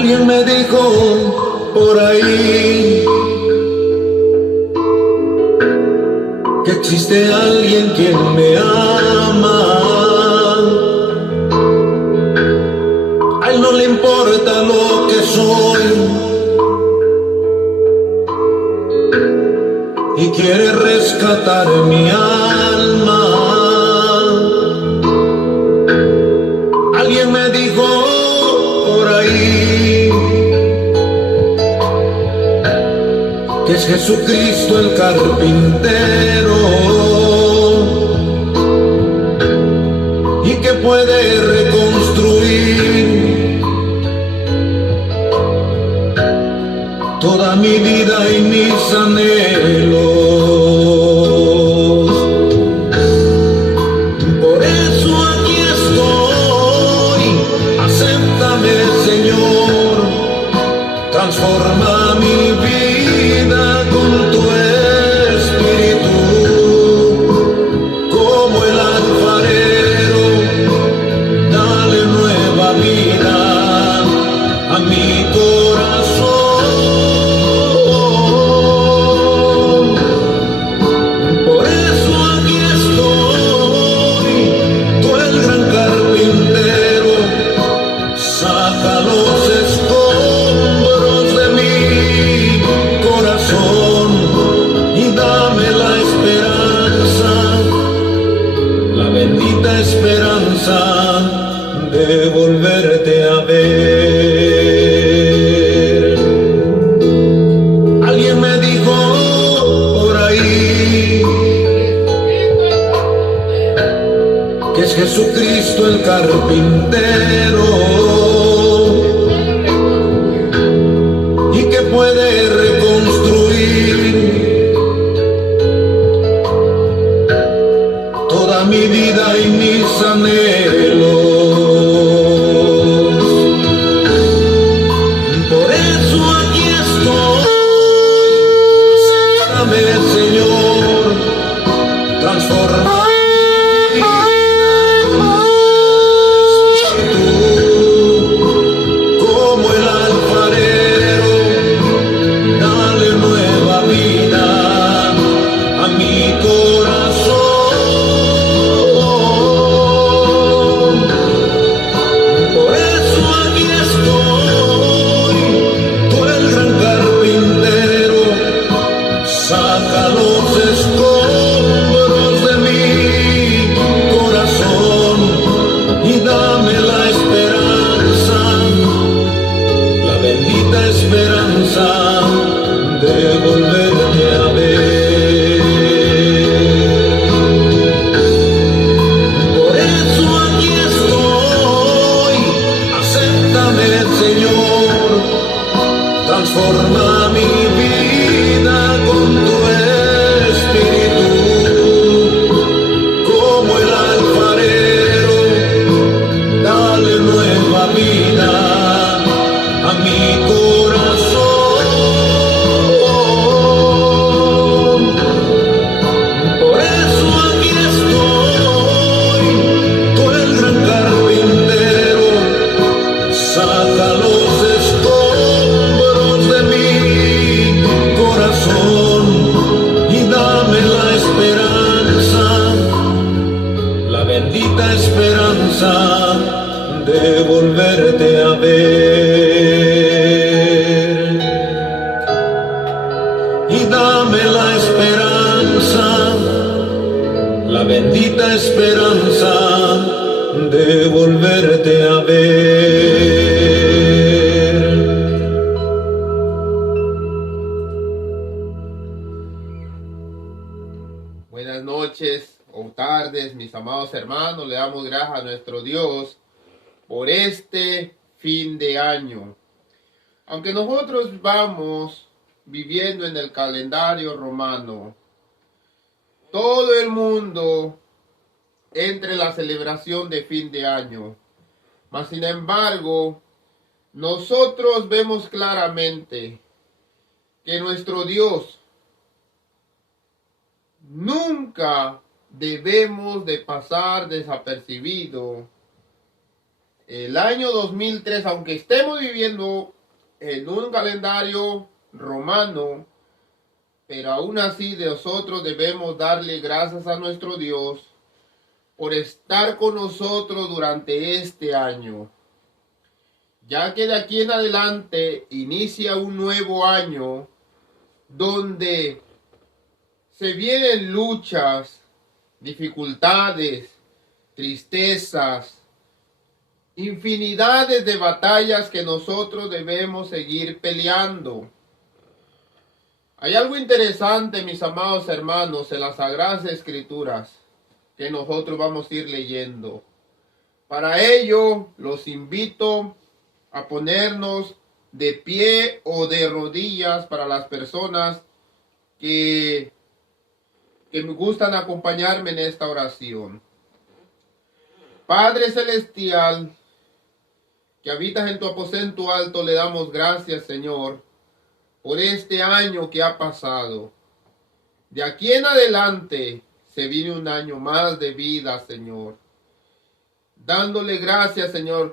Alguien me dijo por ahí que existe alguien quien me ama. A él no le importa lo que soy y quiere rescatar mi alma. Alguien me dijo por ahí que es Jesucristo el carpintero y que puede reconstruir toda mi vida y mis anhelos. Por eso aquí estoy, acéptame, Señor, transforma mi vida con tu espíritu, como el alfarero, dale nueva vida a mi corazón. Por eso aquí estoy, tú el gran carpintero, saca los escombros de mi corazón y dame la esperanza, la bendita esperanza de volverte a ver. Alguien me dijo por ahí que es Jesucristo el carpintero y que puede reconstruir toda mi vida y mis anhelos. Por eso aquí estoy, acéptame, Señor, transforma como el alfarero, dale nueva vida a mi corazón. Por eso aquí estoy, tú el gran carpintero, saca los escombros de mi corazón y dame la esperanza, la bendita esperanza de volverte a ver. Por eso aquí estoy, acéptame, Señor, transforma mi vida con tu espíritu, como el alfarero, dale nueva vida a mi corazón. Por eso aquí estoy, tú el gran carpintero, saca los escombros de mi corazón y dame la esperanza, la bendita esperanza de volverte a ver. Y dame la esperanza, la bendita esperanza de volverte a ver. Buenas noches o tardes, mis amados hermanos. Le damos gracias a nuestro Dios por este fin de año. Aunque nosotros vamos viviendo en el calendario romano, todo el mundo entre la celebración de fin de año. Mas sin embargo, nosotros vemos claramente que nuestro Dios nunca debemos de pasar desapercibido el año 2003, aunque estemos viviendo en un calendario romano, pero aún así nosotros debemos darle gracias a nuestro Dios por estar con nosotros durante este año, ya que de aquí en adelante inicia un nuevo año donde se vienen luchas, dificultades, tristezas, infinidades de batallas que nosotros debemos seguir peleando. Hay algo interesante, mis amados hermanos, en las Sagradas Escrituras que nosotros vamos a ir leyendo. Para ello, los invito a ponernos de pie o de rodillas para las personas que me gustan acompañarme en esta oración. Padre Celestial, que habitas en tu aposento alto, le damos gracias, Señor, por este año que ha pasado. De aquí en adelante se viene un año más de vida, Señor. Dándole gracias, Señor,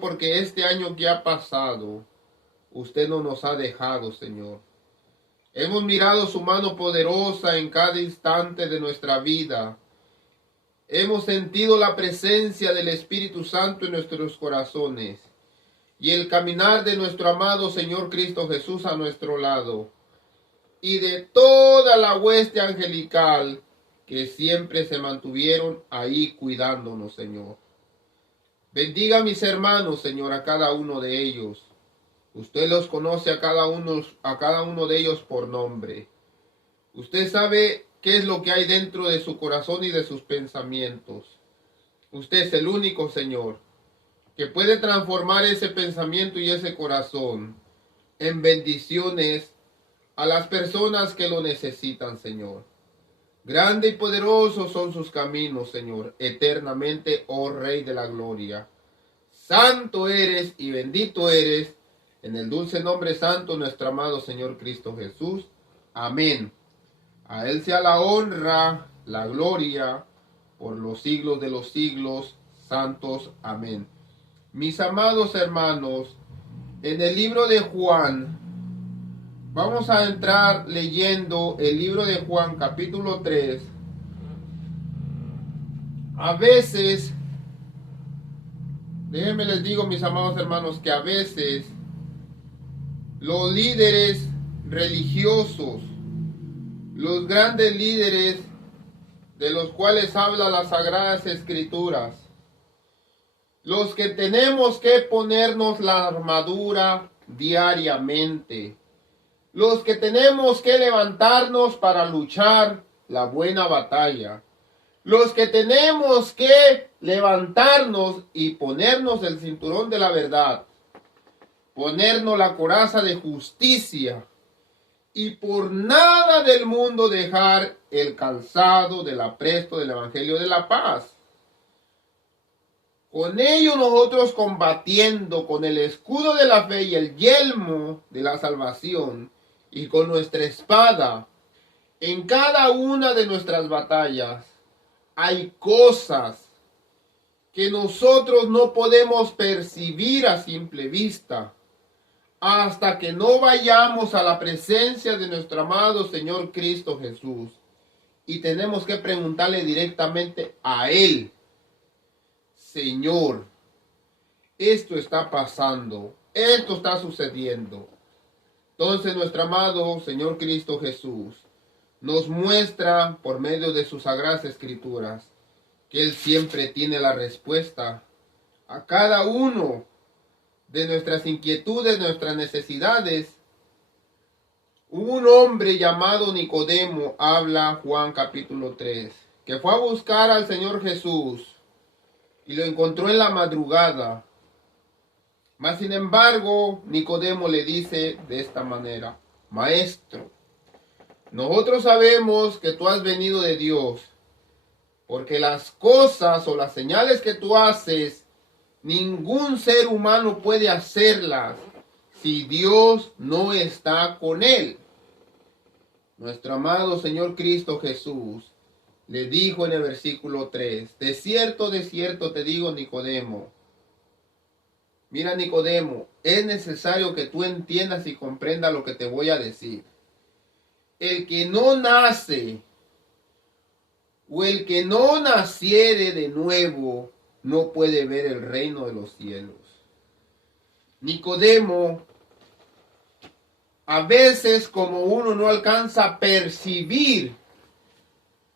porque este año que ha pasado, usted no nos ha dejado, Señor. Hemos mirado su mano poderosa en cada instante de nuestra vida. Hemos sentido la presencia del Espíritu Santo en nuestros corazones y el caminar de nuestro amado Señor Cristo Jesús a nuestro lado, y de toda la hueste angelical que siempre se mantuvieron ahí cuidándonos, Señor. Bendiga a mis hermanos, Señor, a cada uno de ellos. Usted los conoce a cada uno de ellos por nombre. Usted sabe qué es lo que hay dentro de su corazón y de sus pensamientos. Usted es el único, Señor, que puede transformar ese pensamiento y ese corazón en bendiciones a las personas que lo necesitan, Señor. Grande y poderoso son sus caminos, Señor, eternamente, oh Rey de la Gloria. Santo eres y bendito eres, en el dulce nombre santo, nuestro amado Señor Cristo Jesús. Amén. A Él sea la honra, la gloria, por los siglos de los siglos, santos. Amén. Mis amados hermanos, en el libro de Juan, vamos a entrar leyendo el libro de Juan, capítulo 3. A veces, déjenme les digo, mis amados hermanos, que a veces los líderes religiosos, los grandes líderes de los cuales habla las Sagradas Escrituras, los que tenemos que ponernos la armadura diariamente, los que tenemos que levantarnos para luchar la buena batalla, los que tenemos que levantarnos y ponernos el cinturón de la verdad, ponernos la coraza de justicia y por nada del mundo dejar el calzado del apresto del Evangelio de la paz. Con ello nosotros combatiendo con el escudo de la fe y el yelmo de la salvación y con nuestra espada en cada una de nuestras batallas, hay cosas que nosotros no podemos percibir a simple vista hasta que no vayamos a la presencia de nuestro amado Señor Cristo Jesús. Y tenemos que preguntarle directamente a Él: Señor, esto está pasando, esto está sucediendo. Entonces nuestro amado Señor Cristo Jesús nos muestra por medio de sus sagradas escrituras que Él siempre tiene la respuesta a cada uno de nuestras inquietudes, nuestras necesidades. Un hombre llamado Nicodemo, habla Juan capítulo 3, que fue a buscar al Señor Jesús y lo encontró en la madrugada. Mas sin embargo, Nicodemo le dice de esta manera: Maestro, nosotros sabemos que tú has venido de Dios, porque las cosas o las señales que tú haces, ningún ser humano puede hacerlas si Dios no está con él. Nuestro amado Señor Cristo Jesús le dijo en el versículo 3, de cierto te digo, Nicodemo. Mira, Nicodemo, es necesario que tú entiendas y comprendas lo que te voy a decir. El que no nace o el que no naciere de nuevo no puede ver el reino de los cielos. Nicodemo, a veces como uno no alcanza a percibir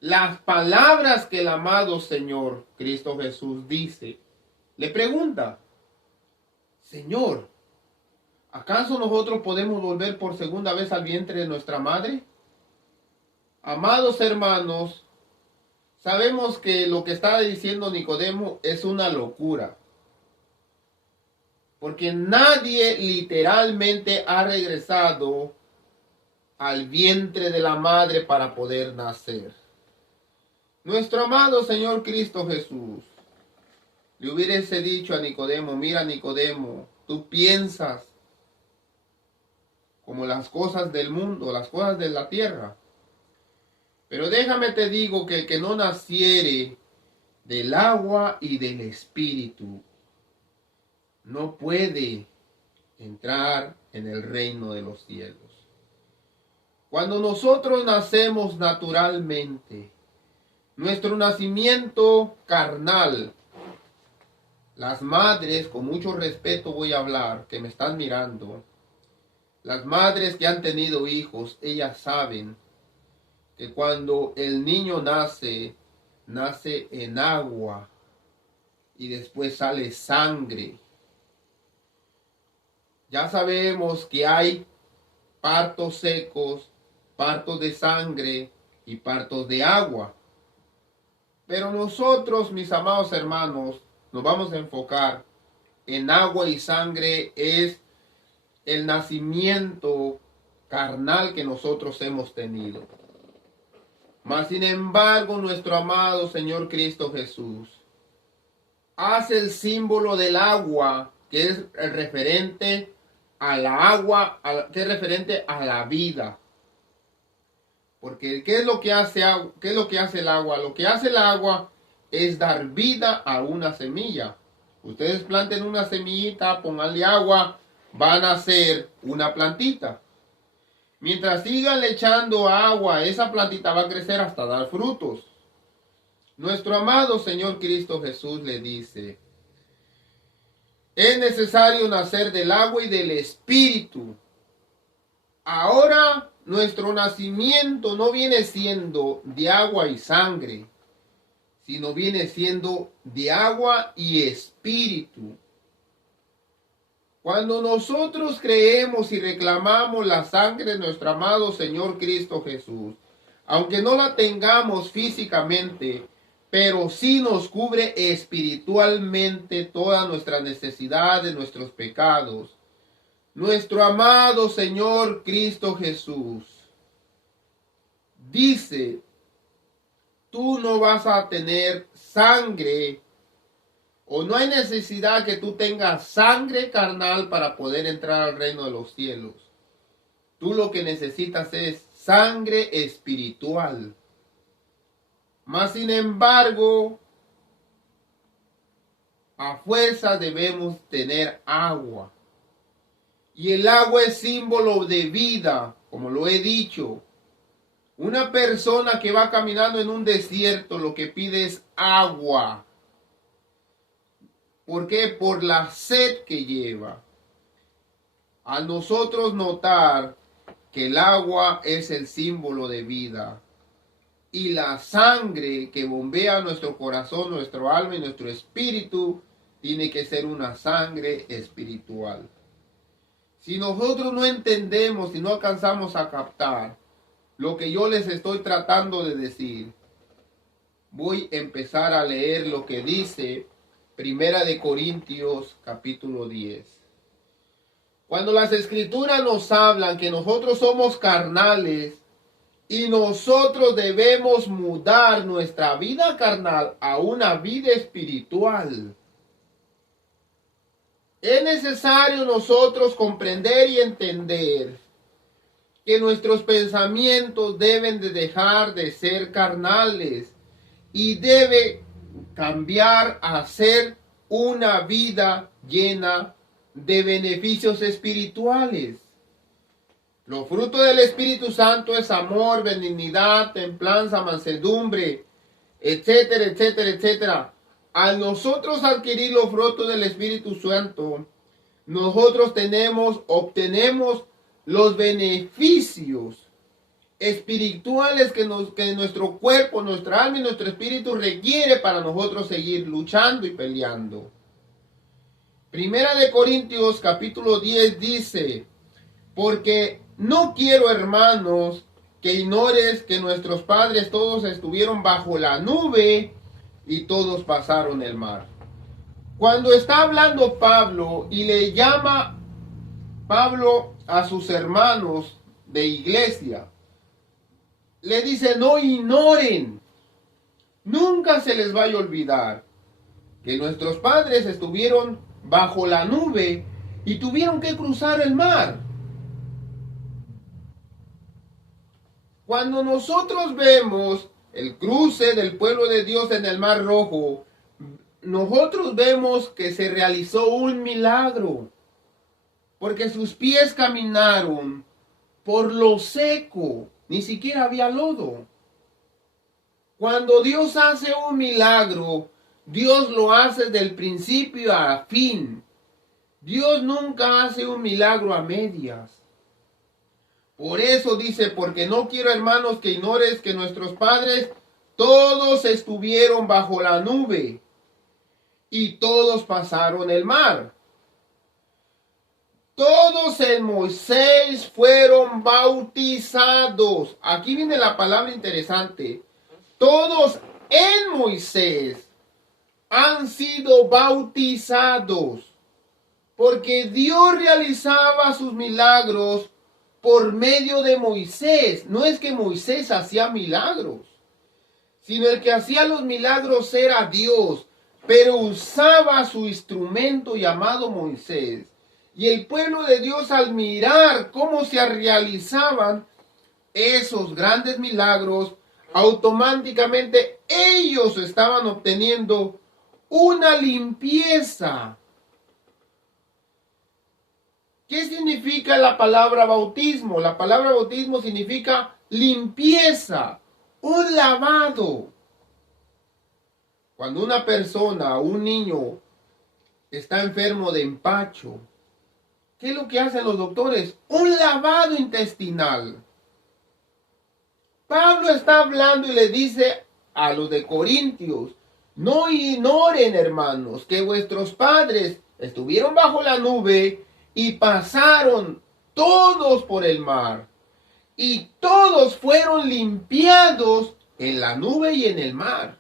las palabras que el amado Señor Cristo Jesús dice, le pregunta, Señor, ¿acaso nosotros podemos volver por segunda vez al vientre de nuestra madre? Amados hermanos, sabemos que lo que está diciendo Nicodemo es una locura. Porque nadie literalmente ha regresado al vientre de la madre para poder nacer. Nuestro amado Señor Cristo Jesús le hubiese dicho a Nicodemo, mira Nicodemo, tú piensas como las cosas del mundo, las cosas de la tierra. Pero déjame te digo que el que no naciere del agua y del espíritu no puede entrar en el reino de los cielos. Cuando nosotros nacemos naturalmente, nuestro nacimiento carnal, las madres, con mucho respeto voy a hablar, que me están mirando, las madres que han tenido hijos, ellas saben que cuando el niño nace, nace en agua y después sale sangre. Ya sabemos que hay partos secos, partos de sangre y partos de agua. Pero nosotros, mis amados hermanos, nos vamos a enfocar en agua y sangre, es el nacimiento carnal que nosotros hemos tenido. Mas sin embargo, nuestro amado Señor Cristo Jesús hace el símbolo del agua, que es el referente a la agua, que es referente a la vida. Porque ¿qué es lo que hace el agua? Lo que hace el agua es dar vida a una semilla. Ustedes planten una semillita, pónganle agua, van a hacer una plantita. Mientras sigan le echando agua, esa plantita va a crecer hasta dar frutos. Nuestro amado Señor Cristo Jesús le dice, es necesario nacer del agua y del espíritu. Ahora nuestro nacimiento no viene siendo de agua y sangre, sino viene siendo de agua y espíritu. Cuando nosotros creemos y reclamamos la sangre de nuestro amado Señor Cristo Jesús, aunque no la tengamos físicamente, pero sí nos cubre espiritualmente todas nuestras necesidades, nuestros pecados. Nuestro amado Señor Cristo Jesús dice, tú no vas a tener sangre, o no hay necesidad que tú tengas sangre carnal para poder entrar al reino de los cielos. Tú lo que necesitas es sangre espiritual. Mas sin embargo, a fuerza debemos tener agua. Y el agua es símbolo de vida, como lo he dicho. Una persona que va caminando en un desierto lo que pide es agua. ¿Por qué? Por la sed que lleva. Al nosotros notar que el agua es el símbolo de vida y la sangre que bombea nuestro corazón, nuestro alma y nuestro espíritu tiene que ser una sangre espiritual. Si nosotros no entendemos y no alcanzamos a captar lo que yo les estoy tratando de decir, voy a empezar a leer lo que dice Primera de Corintios capítulo 10. Cuando las escrituras nos hablan que nosotros somos carnales y nosotros debemos mudar nuestra vida carnal a una vida espiritual, es necesario nosotros comprender y entender que nuestros pensamientos deben de dejar de ser carnales y debe cambiar a ser una vida llena de beneficios espirituales. Los frutos del Espíritu Santo es amor, benignidad, templanza, mansedumbre, etcétera, etcétera, etcétera. Al nosotros adquirir los frutos del Espíritu Santo, nosotros obtenemos los beneficios espirituales que nuestro cuerpo, nuestra alma y nuestro espíritu requiere para nosotros seguir luchando y peleando. Primera de Corintios capítulo 10 dice: porque no quiero, hermanos, que ignores que nuestros padres todos estuvieron bajo la nube y todos pasaron el mar. Cuando está hablando Pablo y le llama Pablo a sus hermanos de iglesia, le dice: no ignoren, nunca se les vaya a olvidar que nuestros padres estuvieron bajo la nube y tuvieron que cruzar el mar. Cuando nosotros vemos el cruce del pueblo de Dios en el Mar Rojo, nosotros vemos que se realizó un milagro, porque sus pies caminaron por lo seco, ni siquiera había lodo. Cuando Dios hace un milagro, Dios lo hace del principio a fin. Dios nunca hace un milagro a medias. Por eso dice: porque no quiero, hermanos, que ignores que nuestros padres todos estuvieron bajo la nube y todos pasaron el mar. Todos en Moisés fueron bautizados. Aquí viene la palabra interesante. Todos en Moisés han sido bautizados, porque Dios realizaba sus milagros por medio de Moisés. No es que Moisés hacía milagros, sino el que hacía los milagros era Dios, pero usaba su instrumento llamado Moisés. Y el pueblo de Dios, al mirar cómo se realizaban esos grandes milagros, automáticamente ellos estaban obteniendo una limpieza. ¿Qué significa la palabra bautismo? La palabra bautismo significa limpieza, un lavado. Cuando una persona, un niño, está enfermo de empacho, ¿qué es lo que hacen los doctores? Un lavado intestinal. Pablo está hablando y le dice a los de Corintios: no ignoren, hermanos, que vuestros padres estuvieron bajo la nube y pasaron todos por el mar, y todos fueron limpiados en la nube y en el mar.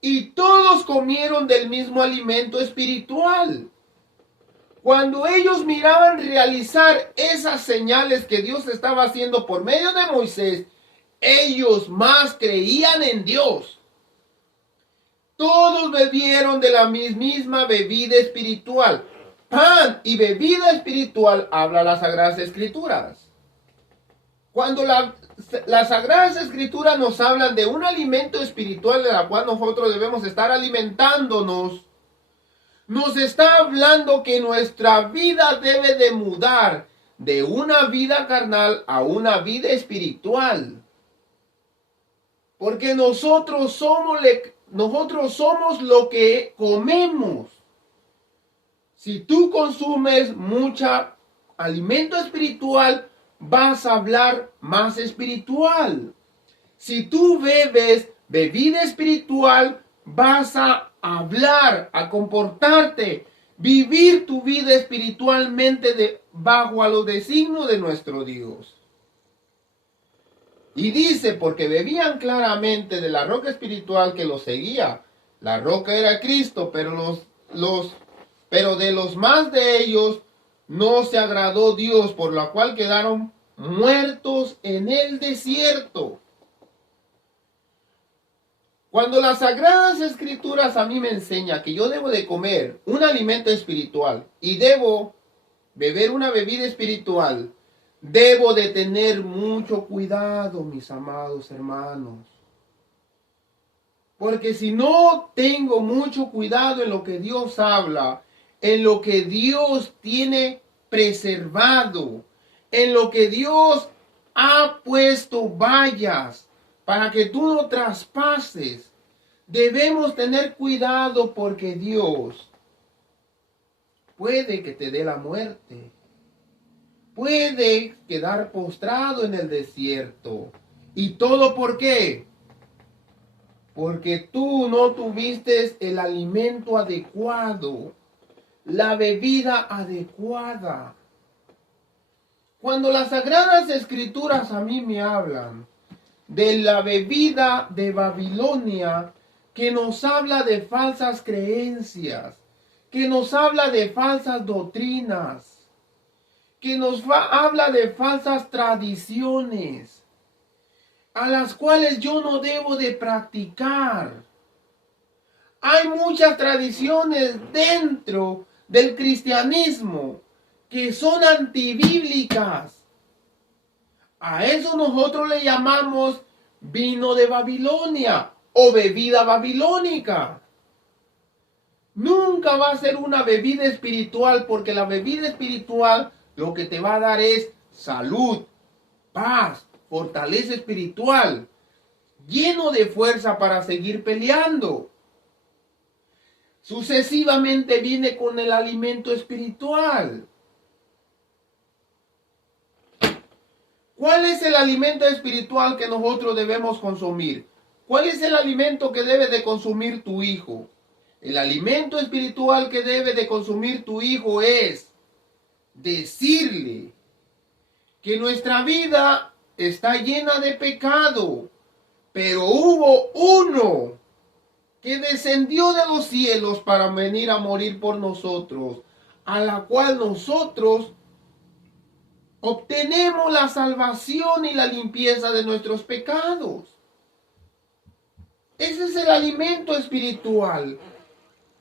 Y todos comieron del mismo alimento espiritual. Cuando ellos miraban realizar esas señales que Dios estaba haciendo por medio de Moisés, ellos más creían en Dios. Todos bebieron de la misma bebida espiritual. Pan y bebida espiritual habla las Sagradas Escrituras. Cuando las Sagradas Escrituras nos hablan de un alimento espiritual de la cual nosotros debemos estar alimentándonos, nos está hablando que nuestra vida debe de mudar de una vida carnal a una vida espiritual. Porque nosotros somos lo que comemos. Si tú consumes mucha alimento espiritual, vas a hablar más espiritual. Si tú bebes bebida espiritual, vas a hablar, a comportarte, vivir tu vida espiritualmente bajo a los designios de nuestro Dios. Y dice: porque bebían claramente de la roca espiritual que los seguía. La roca era Cristo, pero de los más de ellos no se agradó Dios, por lo cual quedaron muertos en el desierto. Cuando las Sagradas Escrituras a mí me enseñan que yo debo de comer un alimento espiritual y debo beber una bebida espiritual, debo de tener mucho cuidado, mis amados hermanos. Porque si no tengo mucho cuidado en lo que Dios habla, en lo que Dios tiene preservado, en lo que Dios ha puesto vallas para que tú no traspases, debemos tener cuidado porque Dios puede que te dé la muerte. Puede quedar postrado en el desierto. ¿Y todo por qué? Porque tú no tuviste el alimento adecuado, la bebida adecuada. Cuando las Sagradas Escrituras a mí me hablan de la bebida de Babilonia, que nos habla de falsas creencias, que nos habla de falsas doctrinas, que nos habla de falsas tradiciones, a las cuales yo no debo de practicar. Hay muchas tradiciones dentro del cristianismo que son antibíblicas. A eso nosotros le llamamos vino de Babilonia o bebida babilónica. Nunca va a ser una bebida espiritual, porque la bebida espiritual lo que te va a dar es salud, paz, fortaleza espiritual, lleno de fuerza para seguir peleando. Sucesivamente viene con el alimento espiritual. ¿Cuál es el alimento espiritual que nosotros debemos consumir? ¿Cuál es el alimento que debe de consumir tu hijo? El alimento espiritual que debe de consumir tu hijo es decirle que nuestra vida está llena de pecado, pero hubo uno que descendió de los cielos para venir a morir por nosotros, a la cual nosotros obtenemos la salvación y la limpieza de nuestros pecados. Ese es el alimento espiritual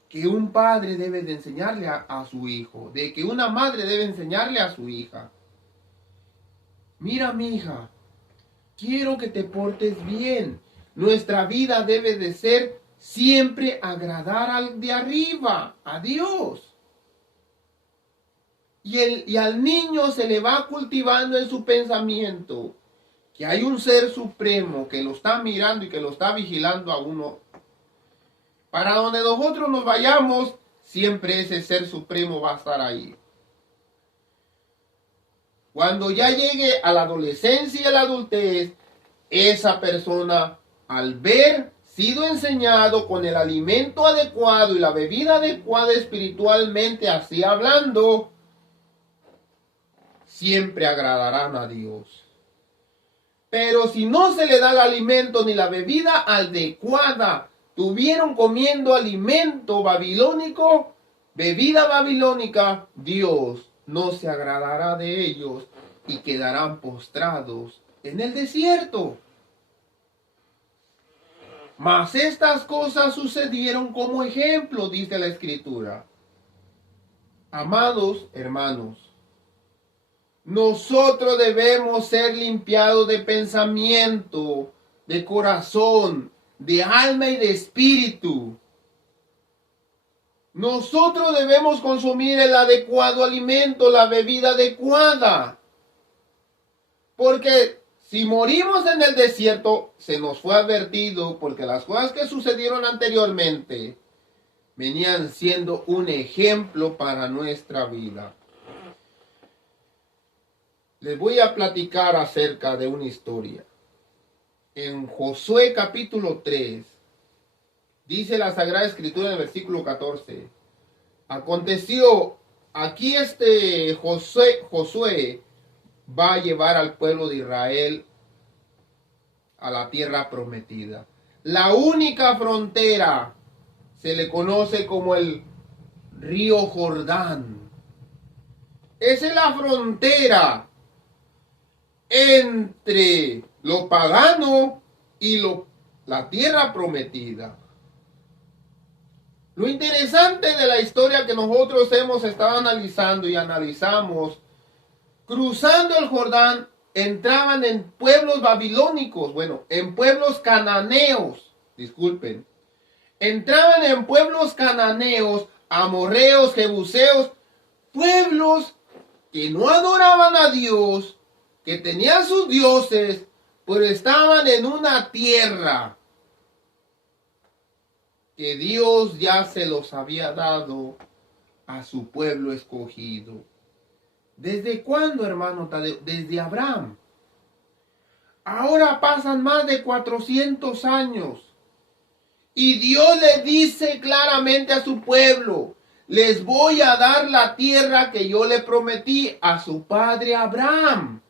que un padre debe de enseñarle a su hijo, de que una madre debe enseñarle a su hija. Mira, mi hija, quiero que te portes bien. Nuestra vida debe de ser siempre agradar al de arriba, a Dios. Y al niño se le va cultivando en su pensamiento que hay un ser supremo que lo está mirando y que lo está vigilando a uno. Para donde nosotros nos vayamos, siempre ese ser supremo va a estar ahí. Cuando ya llegue a la adolescencia y a la adultez, esa persona, al ver sido enseñado con el alimento adecuado y la bebida adecuada espiritualmente, así hablando, siempre agradarán a Dios. Pero si no se le da el alimento ni la bebida adecuada, tuvieron comiendo alimento babilónico, bebida babilónica, Dios no se agradará de ellos y quedarán postrados en el desierto. Mas estas cosas sucedieron como ejemplo, dice la Escritura. Amados hermanos, nosotros debemos ser limpiados de pensamiento, de corazón, de alma y de espíritu. Nosotros debemos consumir el adecuado alimento, la bebida adecuada. Porque si morimos en el desierto, se nos fue advertido, porque las cosas que sucedieron anteriormente venían siendo un ejemplo para nuestra vida. Les voy a platicar acerca de una historia. En Josué capítulo 3, dice la Sagrada Escritura en el versículo 14. Aconteció, aquí Josué va a llevar al pueblo de Israel a la tierra prometida. La única frontera se le conoce como el río Jordán. Esa es la frontera entre lo pagano y la tierra prometida. Lo interesante de la historia que nosotros hemos estado analizando y analizamos, cruzando el Jordán, entraban en pueblos babilónicos, en pueblos cananeos, disculpen, entraban en pueblos cananeos, amorreos, jebuseos, pueblos que no adoraban a Dios, que tenían sus dioses, pero estaban en una tierra que Dios ya se los había dado a su pueblo escogido. ¿Desde cuándo, hermano Tadeo? Desde Abraham. Ahora pasan más de 400 años. Y Dios le dice claramente a su pueblo, les voy a dar la tierra que yo le prometí a su padre Abraham.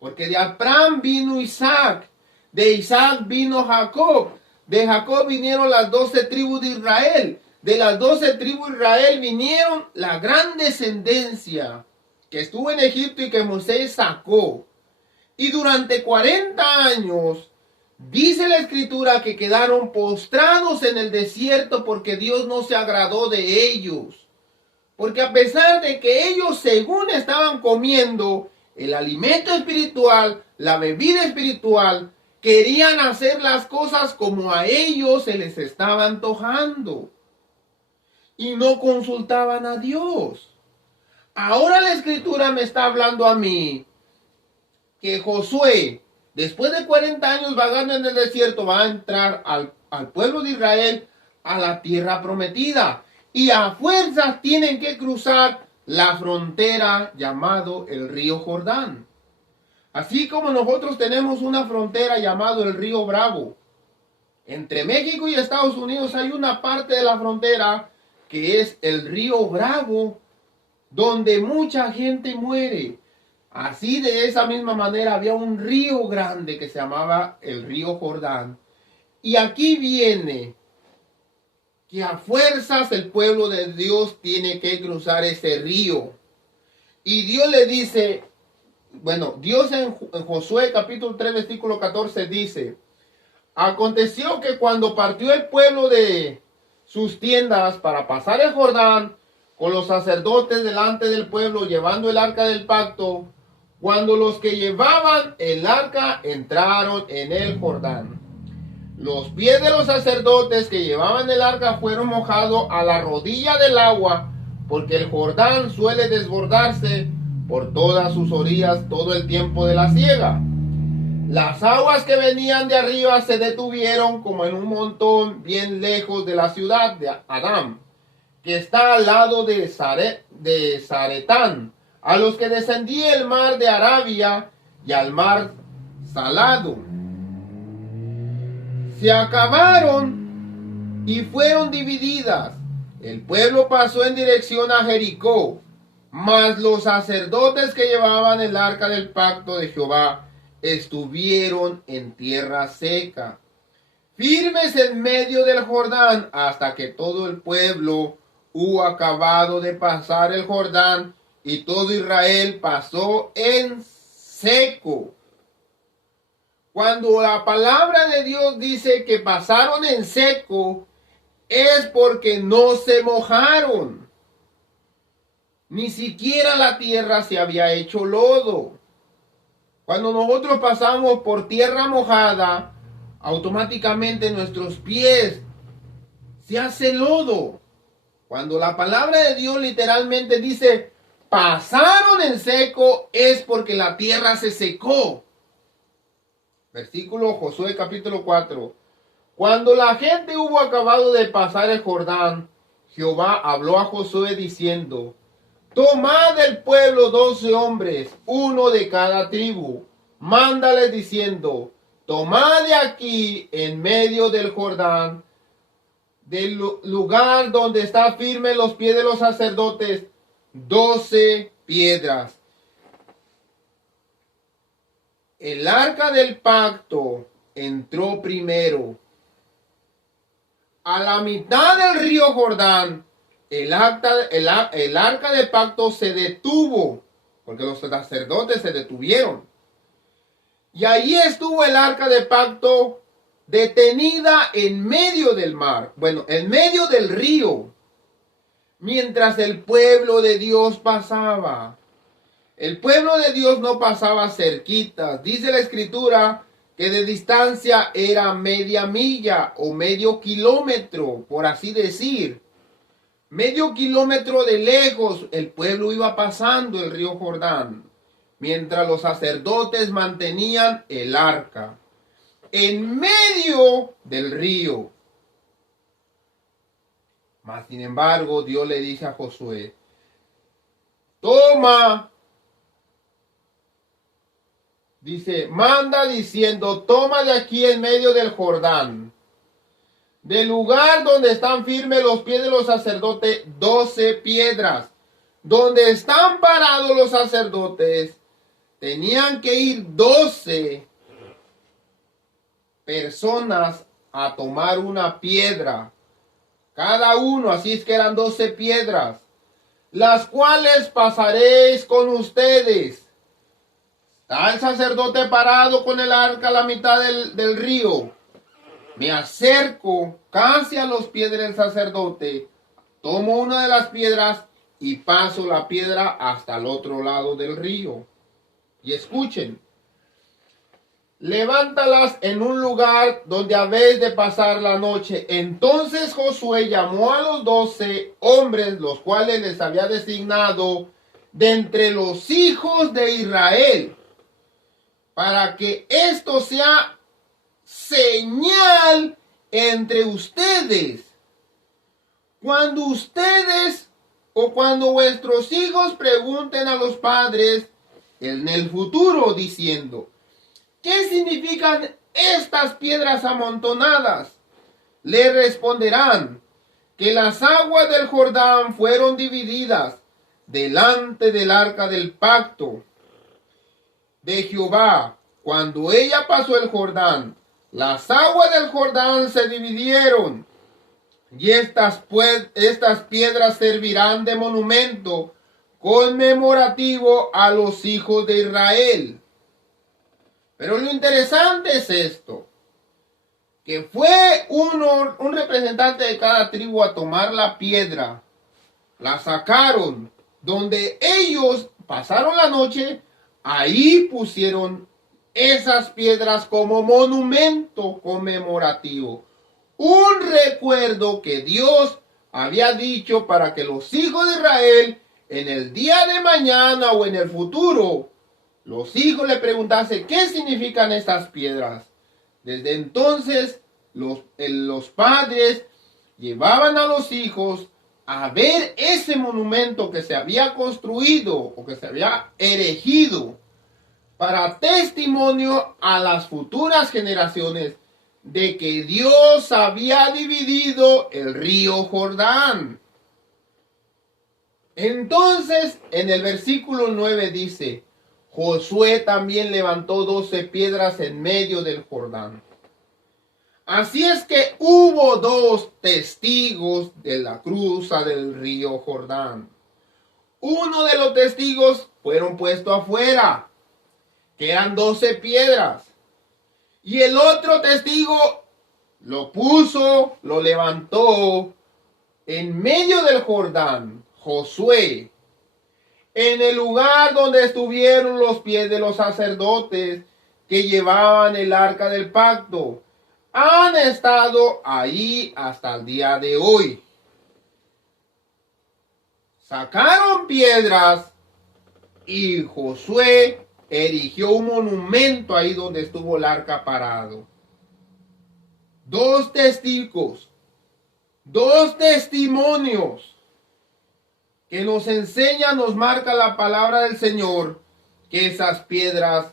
Porque de Abraham vino Isaac, de Isaac vino Jacob, de Jacob vinieron las 12 tribus de Israel, de las 12 tribus de Israel vinieron la gran descendencia que estuvo en Egipto y que Moisés sacó. Y durante 40 años, dice la escritura que quedaron postrados en el desierto porque Dios no se agradó de ellos. Porque a pesar de que ellos según estaban comiendo el alimento espiritual, la bebida espiritual, querían hacer las cosas como a ellos se les estaba antojando. Y no consultaban a Dios. Ahora la escritura me está hablando a mí que Josué, después de 40 años vagando en el desierto, va a entrar al pueblo de Israel a la tierra prometida. Y a fuerzas tienen que cruzar la frontera llamado el río Jordán. Así como nosotros tenemos una frontera llamado el río Bravo. Entre México y Estados Unidos hay una parte de la frontera que es el río Bravo, donde mucha gente muere. Así de esa misma manera había un río grande que se llamaba el río Jordán. Y aquí viene que a fuerzas el pueblo de Dios tiene que cruzar ese río. Y Dios le dice, bueno, Dios en Josué capítulo 3 versículo 14 dice, aconteció que cuando partió el pueblo de sus tiendas para pasar el Jordán, con los sacerdotes delante del pueblo llevando el arca del pacto, cuando los que llevaban el arca entraron en el Jordán, los pies de los sacerdotes que llevaban el arca fueron mojados a la rodilla del agua, porque el Jordán suele desbordarse por todas sus orillas todo el tiempo de la siega. Las aguas que venían de arriba se detuvieron como en un montón bien lejos de la ciudad de Adam, que está al lado de Zaretán, a los que descendía el mar de Arabia y al mar Salado. Se acabaron y fueron divididas. El pueblo pasó en dirección a Jericó, mas los sacerdotes que llevaban el arca del pacto de Jehová estuvieron en tierra seca, firmes en medio del Jordán, hasta que todo el pueblo hubo acabado de pasar el Jordán, y todo Israel pasó en seco. Cuando la palabra de Dios dice que pasaron en seco, es porque no se mojaron. Ni siquiera la tierra se había hecho lodo. Cuando nosotros pasamos por tierra mojada, automáticamente nuestros pies se hace lodo. Cuando la palabra de Dios literalmente dice pasaron en seco, es porque la tierra se secó. Versículo Josué capítulo 4. Cuando la gente hubo acabado de pasar el Jordán, Jehová habló a Josué diciendo, tomad del pueblo 12 hombres, uno de cada tribu. Mándales diciendo, tomad de aquí en medio del Jordán, del lugar donde está firme los pies de los sacerdotes, 12 piedras. El arca del pacto entró primero. A la mitad del río Jordán, el arca del pacto se detuvo, porque los sacerdotes se detuvieron. Y ahí estuvo el arca del pacto detenida en medio del mar, bueno, en medio del río, mientras el pueblo de Dios pasaba. El pueblo de Dios no pasaba cerquitas. Dice la escritura que de distancia era media milla o medio kilómetro, por así decir. Medio kilómetro de lejos el pueblo iba pasando el río Jordán, mientras los sacerdotes mantenían el arca en medio del río. Mas sin embargo, Dios le dice a Josué, toma, dice, manda diciendo, toma de aquí en medio del Jordán, del lugar donde están firmes los pies de los sacerdotes, 12 piedras. Donde están parados los sacerdotes, tenían que ir 12 personas a tomar una piedra. Cada uno, así es que eran 12 piedras, las cuales pasaréis con ustedes. Está el sacerdote parado con el arca a la mitad del río. Me acerco casi a los pies del sacerdote, tomo una de las piedras y paso la piedra hasta el otro lado del río. Y escuchen, levántalas en un lugar donde habéis de pasar la noche. Entonces Josué llamó a los 12 hombres, los cuales les había designado de entre los hijos de Israel, para que esto sea señal entre ustedes. Cuando ustedes o cuando vuestros hijos pregunten a los padres en el futuro diciendo, ¿qué significan estas piedras amontonadas? Le responderán que las aguas del Jordán fueron divididas delante del arca del pacto de Jehová. Cuando ella pasó el Jordán, las aguas del Jordán se dividieron, y estas piedras servirán de monumento conmemorativo a los hijos de Israel. Pero lo interesante es esto, que fue un representante de cada tribu a tomar la piedra, la sacaron, donde ellos pasaron la noche, ahí pusieron esas piedras como monumento conmemorativo. Un recuerdo que Dios había dicho para que los hijos de Israel en el día de mañana o en el futuro, los hijos le preguntasen qué significan estas piedras. Desde entonces los padres llevaban a los hijos a ver ese monumento que se había construido o que se había erigido para testimonio a las futuras generaciones de que Dios había dividido el río Jordán. Entonces, en el versículo 9 dice, Josué también levantó 12 piedras en medio del Jordán. Así es que hubo 2 testigos de la cruza del río Jordán. Uno de los testigos fueron puestos afuera, que eran 12 piedras. Y el otro testigo lo levantó en medio del Jordán, Josué, en el lugar donde estuvieron los pies de los sacerdotes que llevaban el arca del pacto. Han estado ahí hasta el día de hoy. Sacaron piedras y Josué erigió un monumento ahí donde estuvo el arca parado. 2 testigos, 2 testimonios que nos enseña, nos marca la palabra del Señor, que esas piedras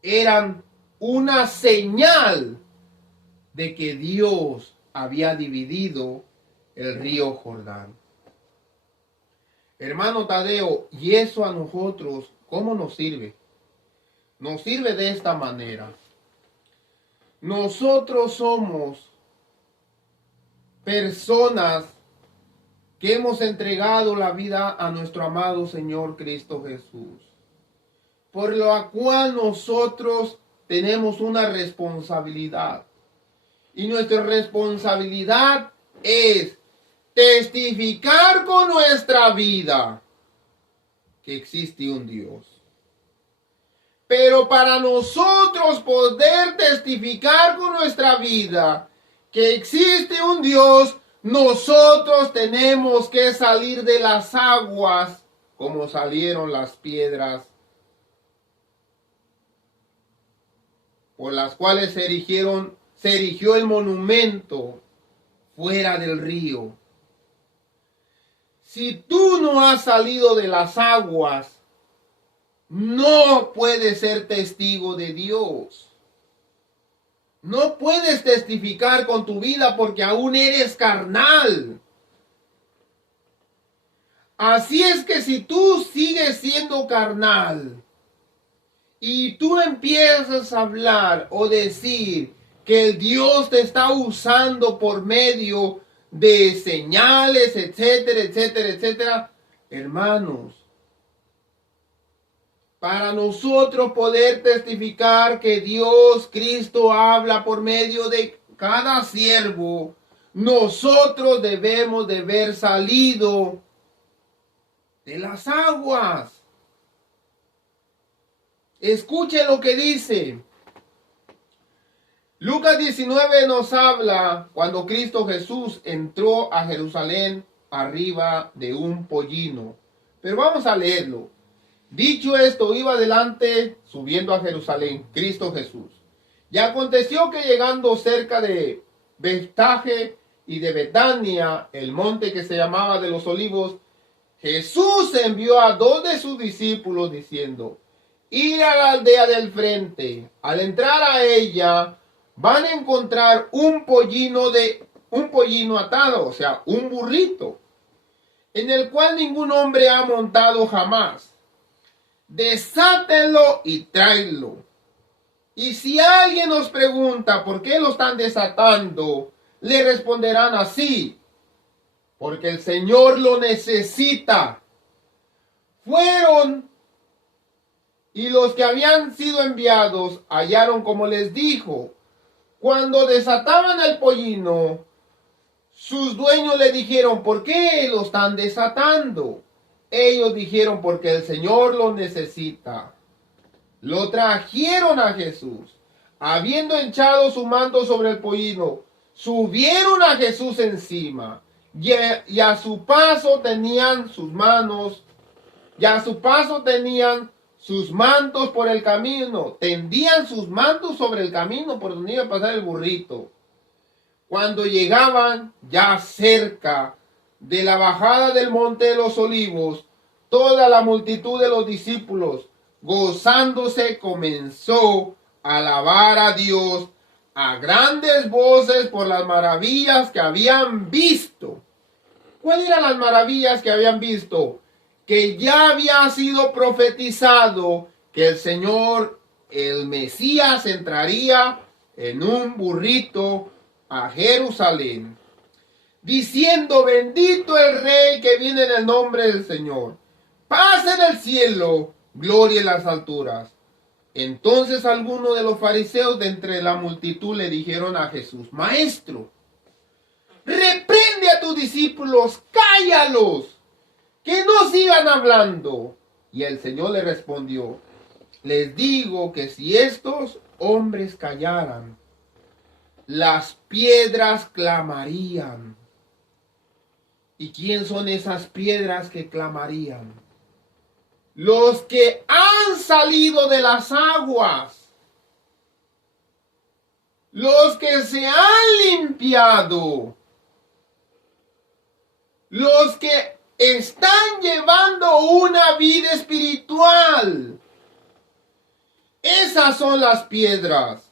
eran una señal de que Dios había dividido el río Jordán. Hermano Tadeo, y eso a nosotros, ¿cómo nos sirve? Nos sirve de esta manera. Nosotros somos personas que hemos entregado la vida a nuestro amado Señor Cristo Jesús, por lo cual nosotros tenemos una responsabilidad. Y nuestra responsabilidad es testificar con nuestra vida que existe un Dios. Pero para nosotros poder testificar con nuestra vida que existe un Dios, nosotros tenemos que salir de las aguas como salieron las piedras por las cuales se erigió el monumento fuera del río. Si tú no has salido de las aguas, no puedes ser testigo de Dios. No puedes testificar con tu vida porque aún eres carnal. Así es que si tú sigues siendo carnal y tú empiezas a hablar o decir que el Dios te está usando por medio de señales, etcétera, etcétera, etcétera, hermanos, para nosotros poder testificar que Dios, Cristo, habla por medio de cada siervo, nosotros debemos de haber salido de las aguas. Escuche lo que dice. Lucas 19 nos habla cuando Cristo Jesús entró a Jerusalén arriba de un pollino. Pero vamos a leerlo. Dicho esto, iba adelante subiendo a Jerusalén, Cristo Jesús. Y aconteció que llegando cerca de Betfagé y de Betania, el monte que se llamaba de los Olivos, Jesús envió a 2 de sus discípulos diciendo: ir a la aldea del frente. Al entrar a ella, van a encontrar un pollino atado, o sea, un burrito, en el cual ningún hombre ha montado jamás. Desátenlo y tráenlo. Y si alguien os pregunta por qué lo están desatando, le responderán así: porque el Señor lo necesita. Fueron, y los que habían sido enviados hallaron como les dijo. Cuando desataban al pollino, sus dueños le dijeron: ¿por qué lo están desatando? Ellos dijeron: porque el Señor lo necesita. Lo trajeron a Jesús. Habiendo echado su manto sobre el pollino, subieron a Jesús encima. Y a su paso tenían sus manos, y a su paso tenían sus mantos por el camino. Tendían sus mantos sobre el camino por donde iba a pasar el burrito. Cuando llegaban ya cerca de la bajada del monte de los Olivos, toda la multitud de los discípulos, gozándose, comenzó a alabar a Dios a grandes voces por las maravillas que habían visto. ¿Cuáles eran las maravillas que habían visto? Que ya había sido profetizado que el Señor, el Mesías, entraría en un burrito a Jerusalén, diciendo: bendito el Rey que viene en el nombre del Señor. Paz en el cielo, gloria en las alturas. Entonces algunos de los fariseos de entre la multitud le dijeron a Jesús: Maestro, reprende a tus discípulos, cállalos, que no sigan hablando. Y el Señor le respondió: les digo que si estos hombres callaran, las piedras clamarían. ¿Y quién son esas piedras que clamarían? Los que han salido de las aguas, los que se han limpiado, los que están llevando una vida espiritual. Esas son las piedras.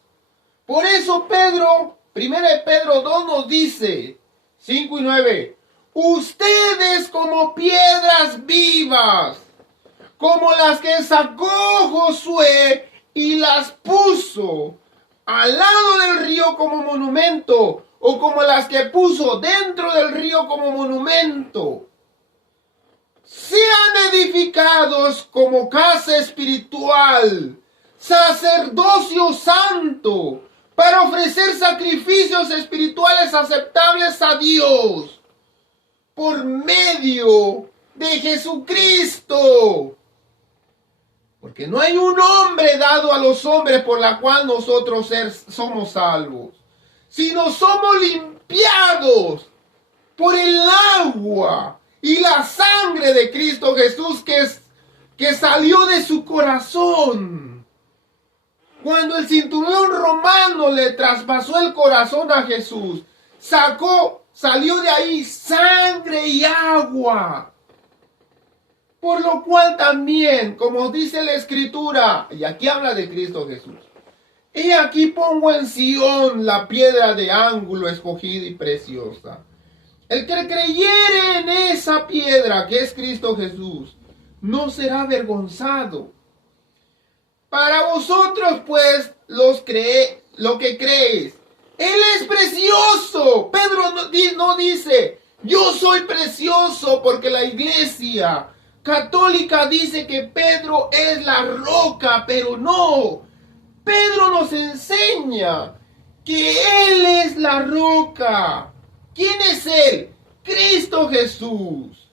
Por eso Pedro, 1 Pedro 2 nos dice, 5 y 9, ustedes como piedras vivas, como las que sacó Josué y las puso al lado del río como monumento, o como las que puso dentro del río como monumento, sean edificados como casa espiritual, sacerdocio santo, para ofrecer sacrificios espirituales aceptables a Dios, por medio de Jesucristo. Porque Porque no hay un nombre dado a los hombres por la cual nosotros somos salvos, sino somos limpiados por el agua y la sangre de Cristo Jesús que salió de su corazón. Cuando el cinturón romano le traspasó el corazón a Jesús, salió de ahí sangre y agua. Por lo cual también, como dice la Escritura, y aquí habla de Cristo Jesús, he aquí pongo en Sión la piedra de ángulo escogida y preciosa. El que creyere en esa piedra que es Cristo Jesús, no será avergonzado. Para vosotros, pues, lo que creéis, Él es precioso. Pedro no dice, yo soy precioso, porque la iglesia católica dice que Pedro es la roca, pero no. Pedro nos enseña que Él es la roca. ¿Quién es Él? Cristo Jesús.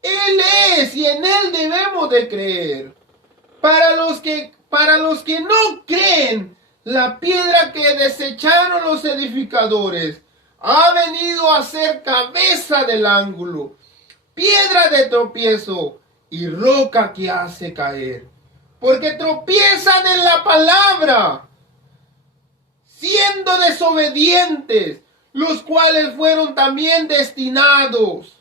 Él es y en Él debemos de creer. Para los que no creen, la piedra que desecharon los edificadores ha venido a ser cabeza del ángulo, piedra de tropiezo y roca que hace caer. Porque tropiezan en la palabra, siendo desobedientes, los cuales fueron también destinados.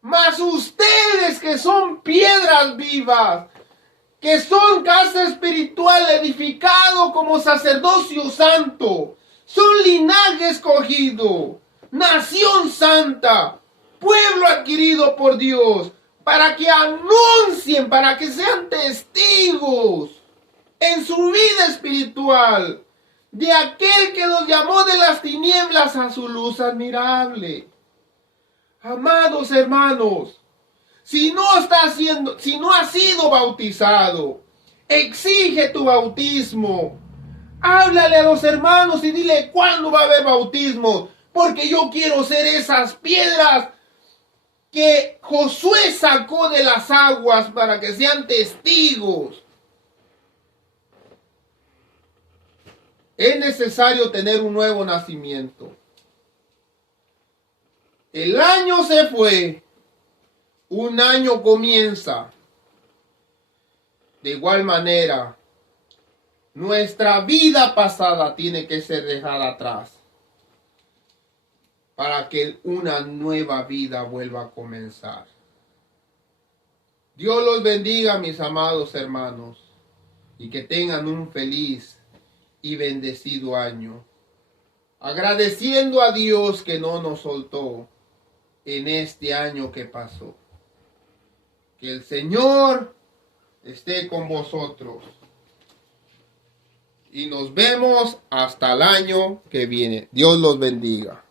Mas ustedes que son piedras vivas, que son casa espiritual edificado como sacerdocio santo, son linaje escogido, nación santa, pueblo adquirido por Dios, para que anuncien, para que sean testigos en su vida espiritual de aquel que los llamó de las tinieblas a su luz admirable. Amados hermanos, si no has sido bautizado, exige tu bautismo. Háblale a los hermanos y dile cuándo va a haber bautismo, porque yo quiero ser esas piedras que Josué sacó de las aguas para que sean testigos. Es necesario tener un nuevo nacimiento. El año se fue, un año comienza. De igual manera, nuestra vida pasada tiene que ser dejada atrás para que una nueva vida vuelva a comenzar. Dios los bendiga, mis amados hermanos, y que tengan un feliz y bendecido año, agradeciendo a Dios que no nos soltó en este año que pasó. Que el Señor esté con vosotros y nos vemos hasta el año que viene. Dios los bendiga.